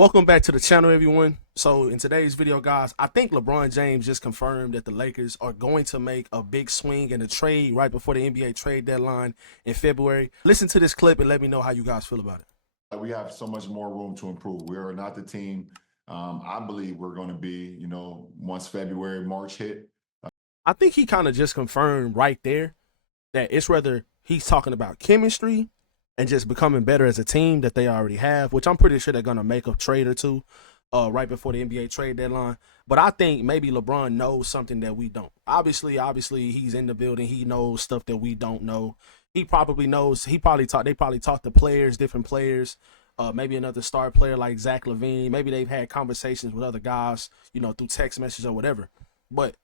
Welcome back to the channel, everyone. So in today's video, guys, I think LeBron James just confirmed that the Lakers are going to make a big swing in a trade right before the NBA trade deadline in February. Listen to this clip and let me know how you guys feel about it. We have so much more room to improve. We are not the team I believe we're going to be, once February, March hit. I think he kind of just confirmed right there that it's whether he's talking about chemistry and just becoming better as a team that they already have, which I'm pretty sure they're going to make a trade or two right before the NBA trade deadline. But I think maybe LeBron knows something that we don't. Obviously, he's in the building. He knows stuff that we don't know. He probably knows. They probably talked to players, different players. Maybe another star player like Zach LaVine. Maybe they've had conversations with other guys, through text message or whatever. But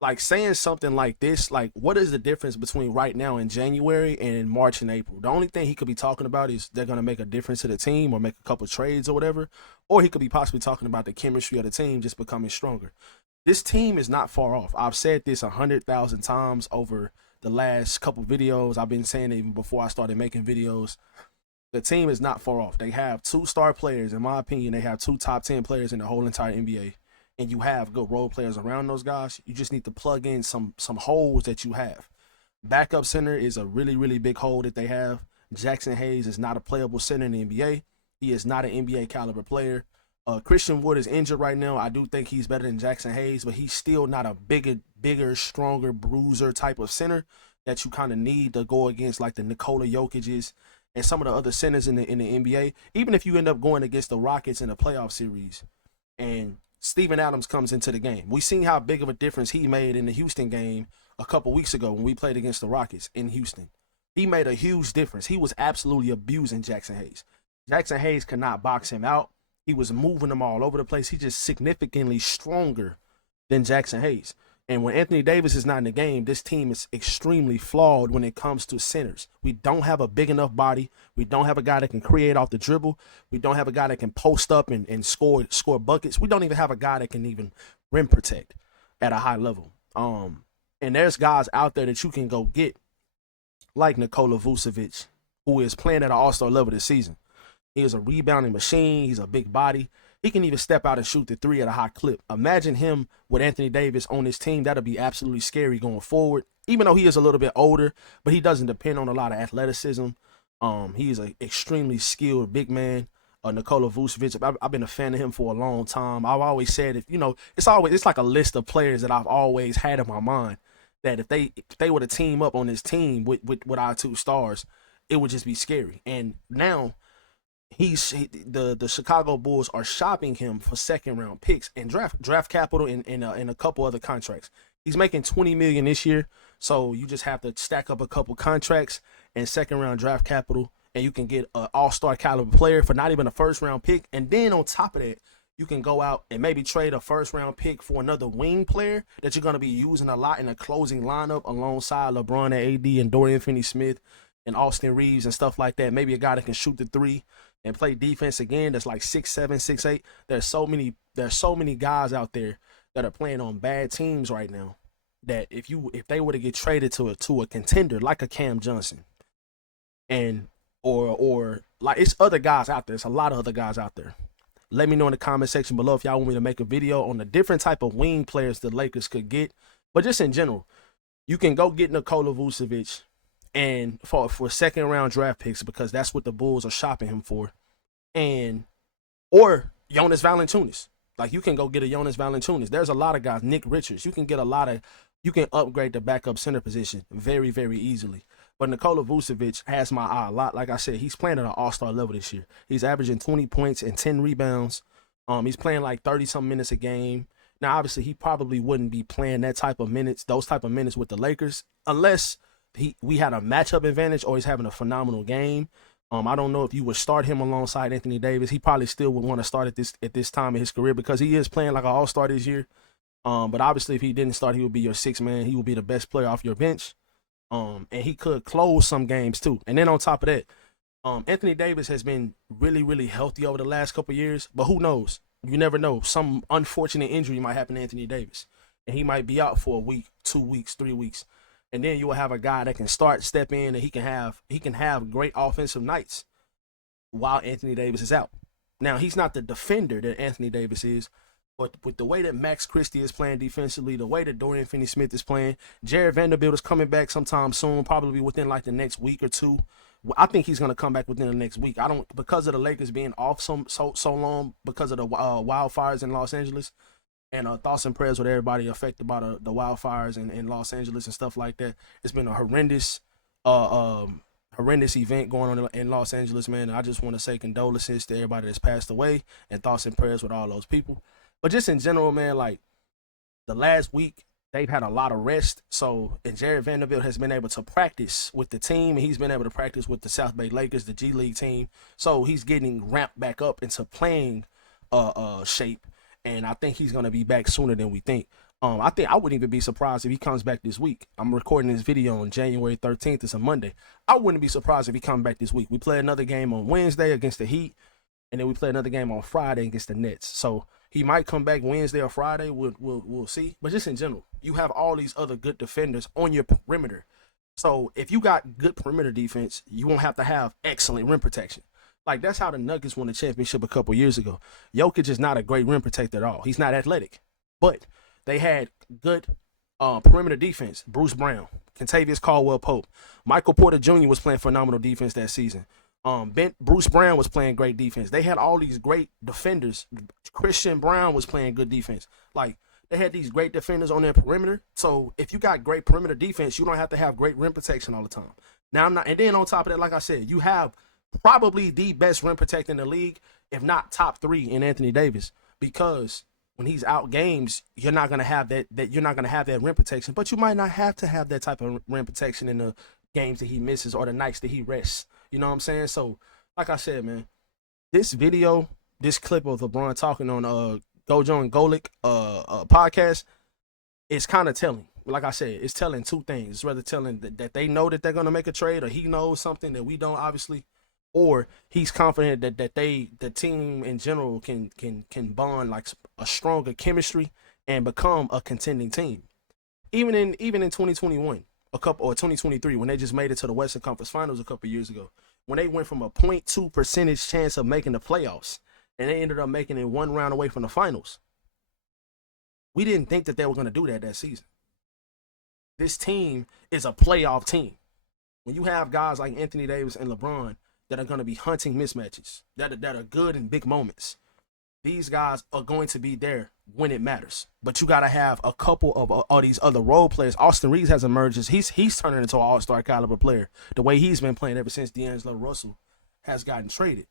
like saying something like this, like what is the difference between right now in January and March and April? The only thing he could be talking about is they're going to make a difference to the team or make a couple trades or whatever. Or he could be possibly talking about the chemistry of the team just becoming stronger. This team is not far off. I've said this 100,000 times over the last couple videos. I've been saying it even before I started making videos. The team is not far off. They have two star players. In my opinion, they have two top 10 players in the whole entire NBA. And you have good role players around those guys. You just need to plug in some holes that you have. Backup center is a really, really big hole that they have. Jackson Hayes is not a playable center in the NBA. He is not an NBA caliber player. Christian Wood is injured right now. I do think he's better than Jackson Hayes, but he's still not a bigger, stronger bruiser type of center that you kind of need to go against like the Nikola Jokic's and some of the other centers in the NBA. Even if you end up going against the Rockets in a playoff series and Steven Adams comes into the game. We seen how big of a difference he made in the Houston game a couple weeks ago when we played against the Rockets in Houston. He made a huge difference. He was absolutely abusing Jackson Hayes. Jackson Hayes could not box him out. He was moving them all over the place. He's just significantly stronger than Jackson Hayes. And when Anthony Davis is not in the game, this team is extremely flawed when it comes to centers. We don't have a big enough body. We don't have a guy that can create off the dribble. We don't have a guy that can post up and score buckets. We don't even have a guy that can even rim protect at a high level. And there's guys out there that you can go get, like Nikola Vucevic, who is playing at an all-star level this season. He is a rebounding machine. He's a big body. He can even step out and shoot the three at a high clip. Imagine him with Anthony Davis on his team. That'll be absolutely scary going forward, even though he is a little bit older, but he doesn't depend on a lot of athleticism. He is an extremely skilled big man. Nikola Vucevic, I've been a fan of him for a long time. I've always said, it's like a list of players that I've always had in my mind that if they were to team up on this team with our two stars, it would just be scary. And now the Chicago Bulls are shopping him for second round picks and draft capital and a couple other contracts. He's making $20 million this year, so you just have to stack up a couple contracts and second round draft capital, and you can get an all-star caliber player for not even a first round pick. And then on top of that, you can go out and maybe trade a first round pick for another wing player that you're going to be using a lot in a closing lineup alongside LeBron and AD and Dorian Finney-Smith and Austin Reeves and stuff like that. Maybe a guy that can shoot the three and play defense again. That's like 6'7", 6'8". There's so many guys out there that are playing on bad teams right now that if they were to get traded to a contender like a Cam Johnson and or like it's other guys out there. There's a lot of other guys out there. Let me know in the comment section below if y'all want me to make a video on the different type of wing players the Lakers could get. But just in general, you can go get Nikola Vucevic and for second round draft picks because that's what the Bulls are shopping him for, or Jonas Valanciunas. Like you can go get a Jonas Valanciunas. There's a lot of guys. Nick Richards. You can upgrade the backup center position very, very easily. But Nikola Vucevic has my eye a lot. Like I said, he's playing at an all-star level this year. He's averaging 20 points and 10 rebounds. He's playing like 30-some minutes a game. Now, obviously, he probably wouldn't be playing those type of minutes with the Lakers unless we had a matchup advantage or he's having a phenomenal game. I don't know if you would start him alongside Anthony Davis. He probably still would want to start at this time in his career because he is playing like an all-star this year. But obviously, if he didn't start, he would be your sixth man. He would be the best player off your bench. And he could close some games too. And then on top of that, Anthony Davis has been really, really healthy over the last couple of years. But who knows? You never know. Some unfortunate injury might happen to Anthony Davis. And he might be out for a week, 2 weeks, 3 weeks. And then you will have a guy that can step in, and he can have great offensive nights while Anthony Davis is out. Now, he's not the defender that Anthony Davis is, but with the way that Max Christie is playing defensively, the way that Dorian Finney-Smith is playing, Jared Vanderbilt is coming back sometime soon, probably within like the next week or two. I think he's going to come back within the next week. I don't, because of the Lakers being off so long because of the wildfires in Los Angeles, and thoughts and prayers with everybody affected by the wildfires in Los Angeles and stuff like that. It's been a horrendous event going on in Los Angeles, man. And I just want to say condolences to everybody that's passed away and thoughts and prayers with all those people. But just in general, man, like the last week, they've had a lot of rest. So, and Jared Vanderbilt has been able to practice with the team. And he's been able to practice with the South Bay Lakers, the G League team. So he's getting ramped back up into playing shape. And I think he's going to be back sooner than we think. I think I wouldn't even be surprised if he comes back this week. I'm recording this video on January 13th. It's a Monday. I wouldn't be surprised if he comes back this week. We play another game on Wednesday against the Heat, and then we play another game on Friday against the Nets. So he might come back Wednesday or Friday. We'll see. But just in general, you have all these other good defenders on your perimeter. So if you got good perimeter defense, you won't have to have excellent rim protection. Like, that's how the Nuggets won the championship a couple years ago. Jokic is not a great rim protector at all. He's not athletic. But they had good perimeter defense. Bruce Brown, Kentavious Caldwell-Pope. Michael Porter Jr. was playing phenomenal defense that season. Bruce Brown was playing great defense. They had all these great defenders. Christian Brown was playing good defense. Like, they had these great defenders on their perimeter. So if you got great perimeter defense, you don't have to have great rim protection all the time. Now, and then on top of that, like I said, you have probably the best rim protector in the league, if not top 3 in Anthony Davis, because when he's out games, you're not gonna have that you're not gonna have that rim protection, but you might not have to have that type of rim protection in the games that he misses or the nights that he rests. You know what I'm saying? So, like I said, man, this video, this clip of LeBron talking on Gojo and Golic podcast, is kind of telling. Like I said, it's telling two things. It's rather telling that they know that they're gonna make a trade, or he knows something that we don't, obviously. Or he's confident that the team in general can bond like a stronger chemistry and become a contending team. Even in 2021, 2023, when they just made it to the Western Conference Finals a couple years ago, when they went from a 0.2% chance of making the playoffs and they ended up making it one round away from the finals. We didn't think that they were going to do that season. This team is a playoff team. When you have guys like Anthony Davis and LeBron that are going to be hunting mismatches, that are good in big moments, these guys are going to be there when it matters. But you got to have a couple of all these other role players. Austin Reeves has emerged. He's turning into an all-star caliber player the way he's been playing ever since D'Angelo Russell has gotten traded.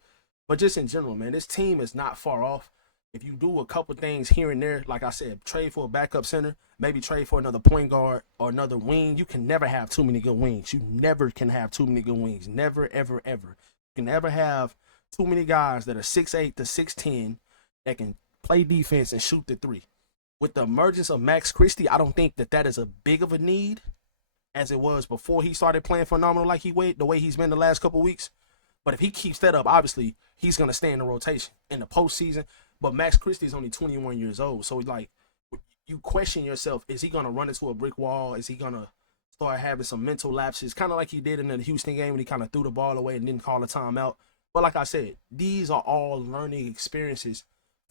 But just in general, man, this team is not far off. If you do a couple things here and there, like I said, trade for a backup center, maybe trade for another point guard or another wing. You can never have too many good wings. You never can have too many good wings. Never, ever, ever. You can never have too many guys that are 6'8" to 6'10" that can play defense and shoot the three. With the emergence of Max Christie, I don't think that is a big of a need as it was before he started playing phenomenal like the way he's been the last couple weeks. But if he keeps that up, obviously, he's going to stay in the rotation in the postseason. But Max Christie is only 21 years old. So, like, you question yourself, is he going to run into a brick wall? Is he going to start having some mental lapses, kind of like he did in the Houston game when he kind of threw the ball away and didn't call a timeout? But like I said, these are all learning experiences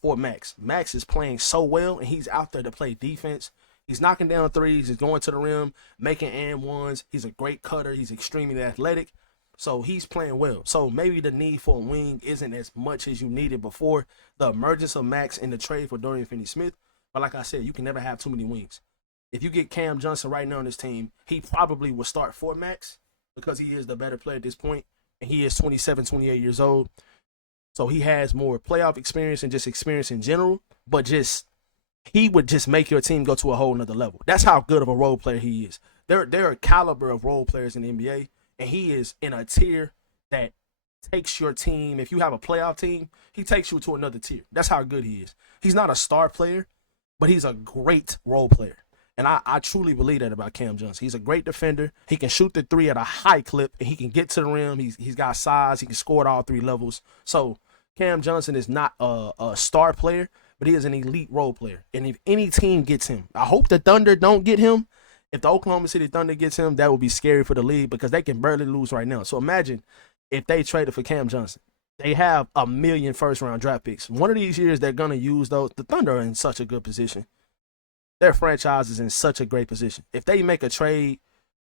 for Max. Max is playing so well, and he's out there to play defense. He's knocking down threes. He's going to the rim, making and ones. He's a great cutter. He's extremely athletic. So he's playing well. So maybe the need for a wing isn't as much as you needed before the emergence of Max in the trade for Dorian Finney-Smith. But like I said, you can never have too many wings. If you get Cam Johnson right now on this team, he probably will start for Max because he is the better player at this point, and he is 27, 28 years old. So he has more playoff experience and just experience in general, but he would just make your team go to a whole nother level. That's how good of a role player he is. There are a caliber of role players in the NBA, and he is in a tier that takes your team. If you have a playoff team, he takes you to another tier. That's how good he is. He's not a star player, but he's a great role player. And I truly believe that about Cam Johnson. He's a great defender. He can shoot the three at a high clip, and he can get to the rim. He's got size. He can score at all three levels. So Cam Johnson is not a star player, but he is an elite role player. And if any team gets him, I hope the Thunder don't get him. If the Oklahoma City Thunder gets him, that would be scary for the league because they can barely lose right now. So imagine if they traded for Cam Johnson. they have a million first-round draft picks. One of these years, they're gonna use those. The Thunder are in such a good position. Their franchise is in such a great position. If they make a trade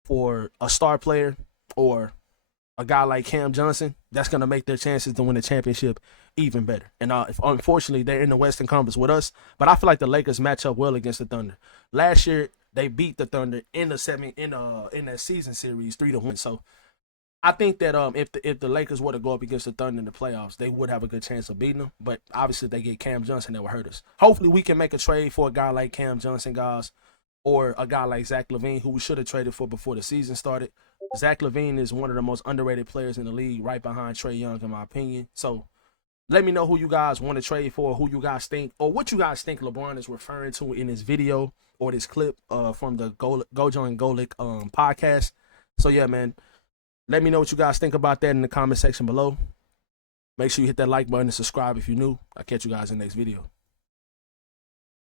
for a star player or a guy like Cam Johnson, that's going to make their chances to win a championship even better. And unfortunately, they're in the Western Conference with us, but I feel like the Lakers match up well against the Thunder. Last year, they beat the Thunder in that season series 3-1. So I think that if the Lakers were to go up against the Thunder in the playoffs, they would have a good chance of beating them. But obviously, if they get Cam Johnson, that would hurt us. Hopefully, we can make a trade for a guy like Cam Johnson, guys, or a guy like Zach LaVine, who we should have traded for before the season started. Zach LaVine is one of the most underrated players in the league, right behind Trae Young, in my opinion. So let me know who you guys want to trade for, who you guys think, or what you guys think LeBron is referring to in this video or this clip from the Gojo and Golick podcast. So yeah, man, let me know what you guys think about that in the comment section below. Make sure you hit that like button and subscribe if you're new. I'll catch you guys in the next video.